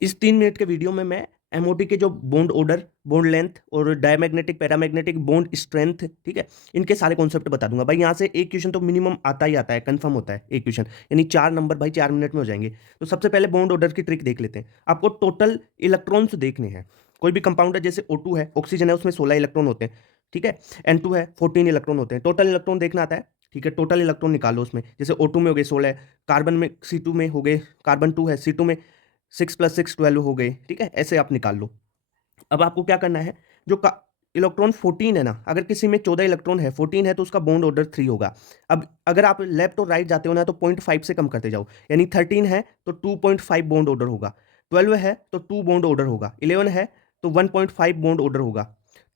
इस 3 मिनट के वीडियो में मैं एमओटी के जो बॉन्ड ऑर्डर, बॉन्ड लेंथ और डायमैग्नेटिक, पैरामैग्नेटिक बॉन्ड स्ट्रेंथ, ठीक है, इनके सारे कॉन्सेप्ट बता दूंगा। भाई यहाँ से एक क्वेश्चन तो मिनिमम आता ही आता है, कंफर्म होता है एक क्वेश्चन, यानी 4 नंबर भाई 4 मिनट में हो जाएंगे। तो सबसे पहले बॉन्ड ऑर्डर की ट्रिक देख लेते हैं। आपको टोटल इलेक्ट्रॉन्स देखने हैं। कोई भी कंपाउंड है, जैसे O2 है, ऑक्सीजन है, उसमें 16 इलेक्ट्रॉन होते हैं, ठीक है। N2 है, 14 इलेक्ट्रॉन होते हैं। टोटल इलेक्ट्रॉन देखना आता है, ठीक है। टोटल इलेक्ट्रॉन निकालो उसमें, जैसे O2 में हो गए 16, कार्बन में C2 में हो गए, कार्बन 2 है, C2 में 6 + 6 12 हो गए, ठीक है। ऐसे आप निकाल लो। अब आपको क्या करना है, जो इलेक्ट्रॉन 14 है ना, अगर किसी में 14 इलेक्ट्रॉन है, 14 है, तो उसका बॉन्ड ऑर्डर 3 होगा। अब अगर आप लेफ्ट और राइट जाते हो ना, तो 0.5 से कम करते जाओ, यानी 13 है तो 2.5 बॉन्ड ऑर्डर होगा, 12 है तो 2 बॉन्ड ऑर्डर होगा, 11 है तो 1.5 बॉन्ड ऑर्डर होगा,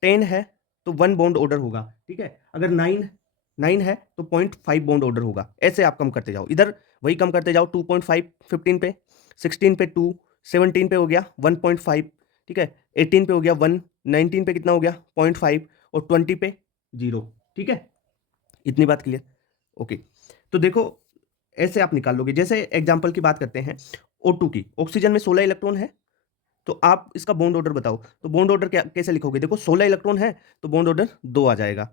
10 है तो 1 बॉन्ड ऑर्डर होगा, ठीक है। अगर 9 है तो 0.5 बॉन्ड ऑर्डर होगा। ऐसे आप कम करते जाओ, इधर वही कम करते जाओ। 2.5 15 पे, 16 पे 2, 17 पे हो गया 1.5, ठीक है। 18 पे हो गया 1, 19 पे कितना हो गया 0.5, और 20 पे 0, ठीक है। इतनी बात क्लियर? ओके। तो देखो, ऐसे आप निकाल लोगे। जैसे एग्जांपल की बात करते हैं, O2 की, ऑक्सीजन में 16 इलेक्ट्रॉन है, तो आप इसका बॉन्ड ऑर्डर बताओ। तो बॉन्ड ऑर्डर क्या कैसे लिखोगे? देखो 16 इलेक्ट्रॉन है तो बॉन्ड ऑर्डर 2 आ जाएगा।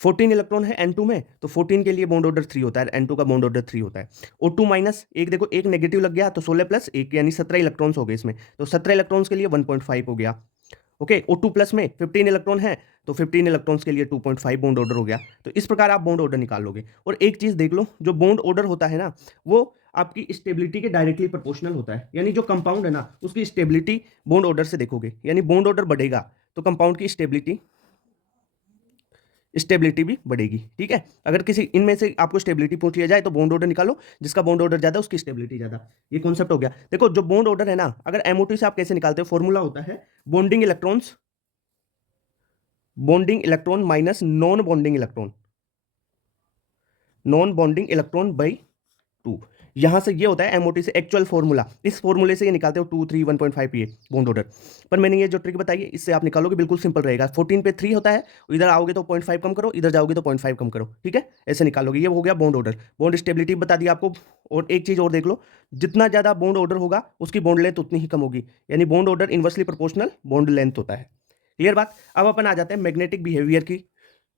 14 इलेक्ट्रॉन है N2 में, तो 14 के लिए बॉन्ड ऑर्डर 3 होता है, N2 का बॉन्ड ऑर्डर 3 होता है। O2 माइनस एक, देखो एक नेगेटिव लग गया, तो 16 प्लस 1 यानी 17 इलेक्ट्रॉन्स हो गए इसमें, तो 17 इलेक्ट्रॉन्स के लिए 1.5 हो गया। ओके, O2 प्लस में 15 इलेक्ट्रॉन है, तो 15 इलेक्ट्रॉन्स के लिए 2.5 बॉन्ड ऑर्डर हो गया। तो इस प्रकार आप बॉन्ड ऑर्डर निकाल लोगे। और एक चीज देख लो, जो बॉन्ड ऑर्डर होता है ना, वो आपकी स्टेबिलिटी के डायरेक्टली प्रोपोर्शनल होता है। यानी जो कंपाउंड है ना, उसकी स्टेबिलिटी बॉन्ड ऑर्डर से देखोगे, यानी बॉन्ड ऑर्डर बढ़ेगा तो कंपाउंड की स्टेबिलिटी भी बढ़ेगी, ठीक है। अगर किसी इनमें से आपको स्टेबिलिटी पूछ लिया जाए, तो बॉन्ड ऑर्डर निकालो, जिसका बॉन्ड ऑर्डर ज्यादा उसकी स्टेबिलिटी ज्यादा। ये कॉन्सेप्ट हो गया। देखो जो बॉन्ड ऑर्डर है ना, अगर एमओटी से आप कैसे निकालते हो, फॉर्मूला होता है bonding electron minus non bonding electron by 2। यहां से ये होता है एमओटी से एक्चुअल फॉर्मूला। इस फॉर्मूले से ये निकालते हो 2 3 1.5 ये बॉन्ड ऑर्डर। पर मैंने ये जो ट्रिक बताई है, इससे आप निकालोगे, बिल्कुल सिंपल रहेगा। 14 पे 3 होता है, इधर आओगे तो 0.5 कम करो, इधर जाओगे तो 0.5 कम करो, ठीक है। ऐसे निकालोगे। ये हो गया बॉन्ड ऑर्डर। बॉन्ड स्टेबिलिटी बता दी आपको। और एक चीज और देख लो, जितना ज्यादा बॉन्ड ऑर्डर होगा उसकी बॉन्ड लेंथ उतनी ही कम होगी, यानी bond order inversely proportional bond length होता है। क्लियर बात? अब अपन आ जाते हैं मैग्नेटिक बिहेवियर की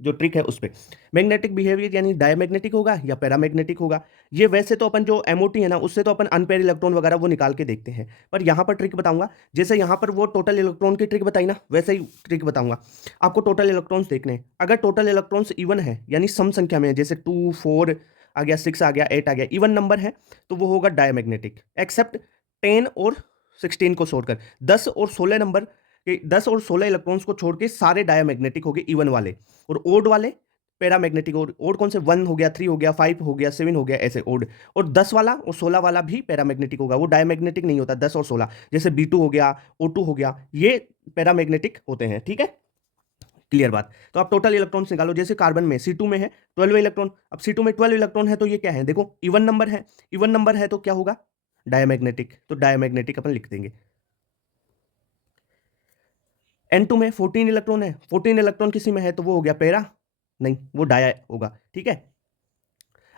जो ट्रिक है उस पर। मैग्नेटिक बिहेवियर यानी डायमैग्नेटिक होगा या पैरामैग्नेटिक होगा। ये वैसे तो अपन जो एमओटी है ना, उससे तो अपन अनपेयर इलेक्ट्रॉन वगैरह वो निकाल के देखते हैं, पर यहाँ पर ट्रिक बताऊंगा। जैसे यहाँ पर वो टोटल इलेक्ट्रॉन की ट्रिक बताई ना, वैसे ही ट्रिक बताऊंगा। आपको टोटल इलेक्ट्रॉन्स देखने हैं। अगर टोटल इलेक्ट्रॉन्स इवन है, यानी सम संख्या में है, जैसे 2 4 आ गया, 6 आ गया, 8 आ गया, इवन नंबर है, तो वो होगा डायमैग्नेटिक, एक्सेप्ट 10 और 16 को छोड़कर। 10 और 16 नंबर, 10 और 16 इलेक्ट्रॉन्स को छोड़ के सारे डायमैग्नेटिक हो गए इवन वाले, और ओड वाले पैरामैग्नेटिक। और कौन से, 1 हो गया, 3 हो गया, 5 हो गया, 7 हो गया, ऐसे ओड। और 10 वाला और 16 वाला भी पैरामैग्नेटिक होगा, वो डायमैग्नेटिक नहीं होता। 10 और 16 जैसे B2 हो गया, O2 हो गया, ये पैरामैग्नेटिक होते हैं, ठीक है। क्लियर बात? तो आप टोटल इलेक्ट्रॉन्स निकालो। जैसे कार्बन में C2 में है 12 इलेक्ट्रॉन। अब C2 में 12 इलेक्ट्रॉन है, तो ये क्या है, देखो इवन नंबर है। इवन नंबर है तो क्या होगा, डायमैग्नेटिक, तो डायमैग्नेटिक अपन लिख देंगे। N2 में 14 इलेक्ट्रॉन है, 14 इलेक्ट्रॉन किसी में है तो वो हो गया पैरा, नहीं वो डाया होगा, ठीक है।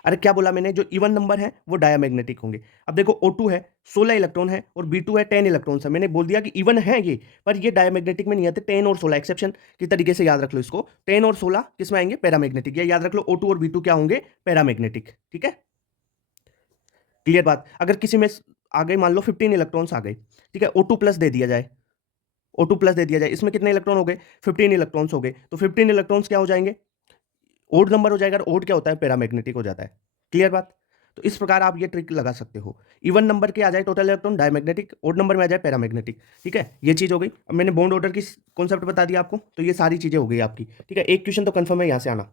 अरे क्या बोला मैंने, जो इवन नंबर है वो डायमैग्नेटिक होंगे। अब देखो O2 है, 16 इलेक्ट्रॉन है, और B2 है 10 इलेक्ट्रॉन है। मैंने बोल दिया कि इवन है ये, पर ये डायमैग्नेटिक में नहीं आते। 10 और 16 एक्सेप्शन की तरीके से याद रख लो इसको। 10 और 16 किस में आएंगे, पैरामैग्नेटिक। ये याद रख लो, O2 और B2 क्या होंगे, पैरामैग्नेटिक, ठीक है। क्लियर बात? अगर किसी में आ गए, मान लो 15 इलेक्ट्रॉन्स आ गए, ठीक है, O2 प्लस दे दिया जाए, O2 प्लस दे दिया जाए, इसमें कितने इलेक्ट्रॉन हो गए, 15 इलेक्ट्रॉन्स हो गए, तो 15 इलेक्ट्रॉन्स क्या हो जाएंगे, ओड नंबर हो जाएगा। ओड क्या होता है, पैरामैग्नेटिक हो जाता है। क्लियर बात? तो इस प्रकार आप ये ट्रिक लगा सकते हो। इवन नंबर के आ जाए total electron diamagnetic, odd number में आ जाए पैरामैग्नेटिक, ठीक है। ये चीज हो गई। अब मैंने बॉन्ड ऑर्डर की कॉन्सेप्ट बता दिया आपको, तो ये सारी चीजें हो गई आपकी, ठीक है। एक क्वेश्चन तो कंफर्म है यहाँ से आना।